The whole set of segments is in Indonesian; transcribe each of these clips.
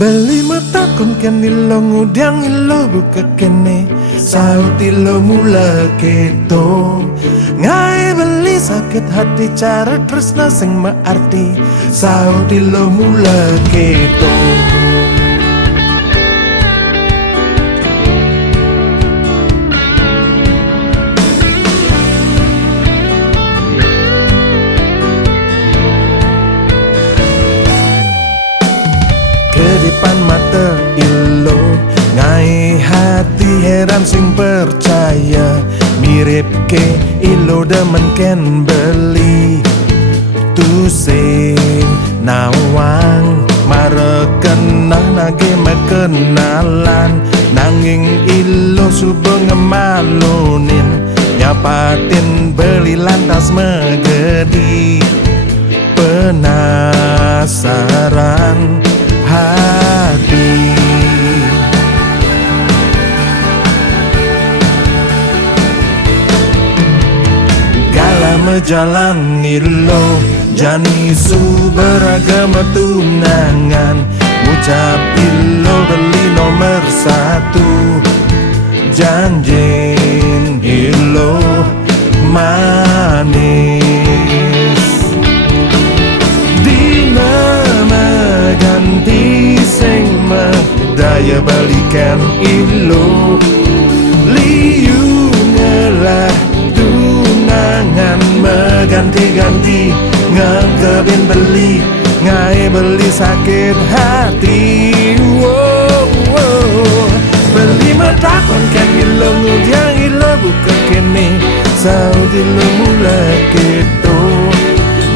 Beli mata kon ken ilo ngudang ilo buka kene Sauti lo mula keto Ngai beli sakit hati cara tresna sing maarti Sauti lo mula keto Kedipan mata ilo ngai hati heran sing percaya mirip ke ilo demen ken beli tu sing nawang marekenah nage mekenalan nanging ilo subuh ngemalunin nyapatin beli lantas megedi penasaran hati Gala menjalani lo jani su beragama tunangan Ngucap ilo beli nomor satu Janjin ilo manis ganti sing daya balikan ilo liu ngelah tunangan meganti-ganti ngegabin beli ngai beli sakit hati beli mata kon kan ilo ngudiang ilo buka kene saudi lo mula keto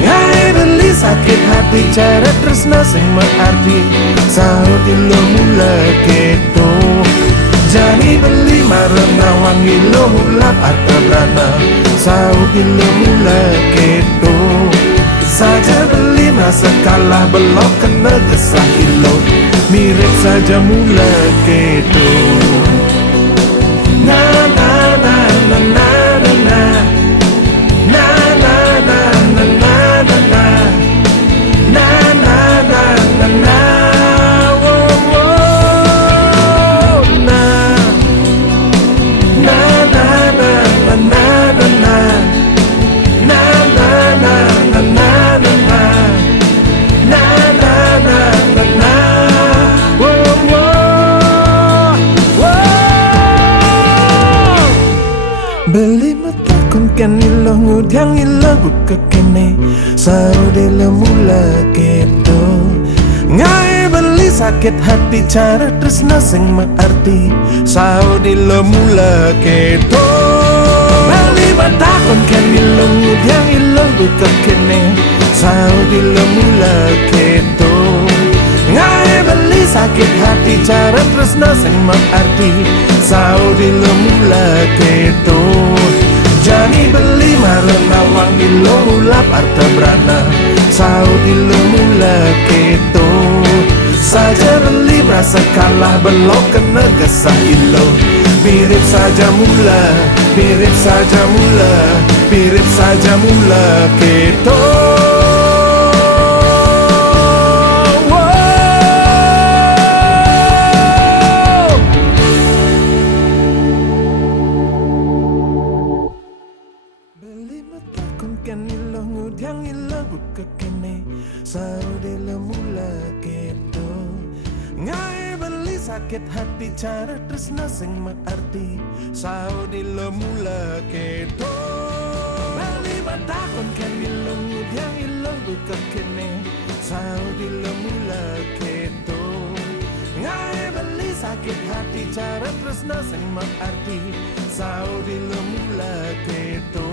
ngai beli sakit hati cara tresna sing maarti saudi lo mula keto jani beli marena wangi lo mulap arta brana saudi lo mula keto saja beli merasa kalah belok kena gesah ilo mirip saja mula keto na na na na na na na Beli mata kon kan ilo ngudang ilo buka kene saudi lo mula keto ngai beli sakit hati cara tresna sing maarti saudi lo mula keto Beli mata kon kan ilo ngudang ilo buka kene saudi lo mula keto ngai beli sakit hati cara tresna sing maarti saudi lo mula keto jani beli marena wangi lo mulap arta brana saudi lo mula keto saja beli merasa kalah belok kena gesah ilo mirip saja mula mirip saja mula mirip saja mula keto kan ilo ngudang ilo buka kene saudi lo mula keto ngai beli sakit hati cara tresna sing maarti saudi lo mula keto beli mata kon kan ilo ngudang ilo buka kene saudi lo mula keto ngai beli sakit hati cara tresna sing maarti saudi lo mula keto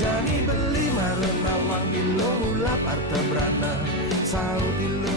jani beli marena wangi lo mulap arta brana saudi lo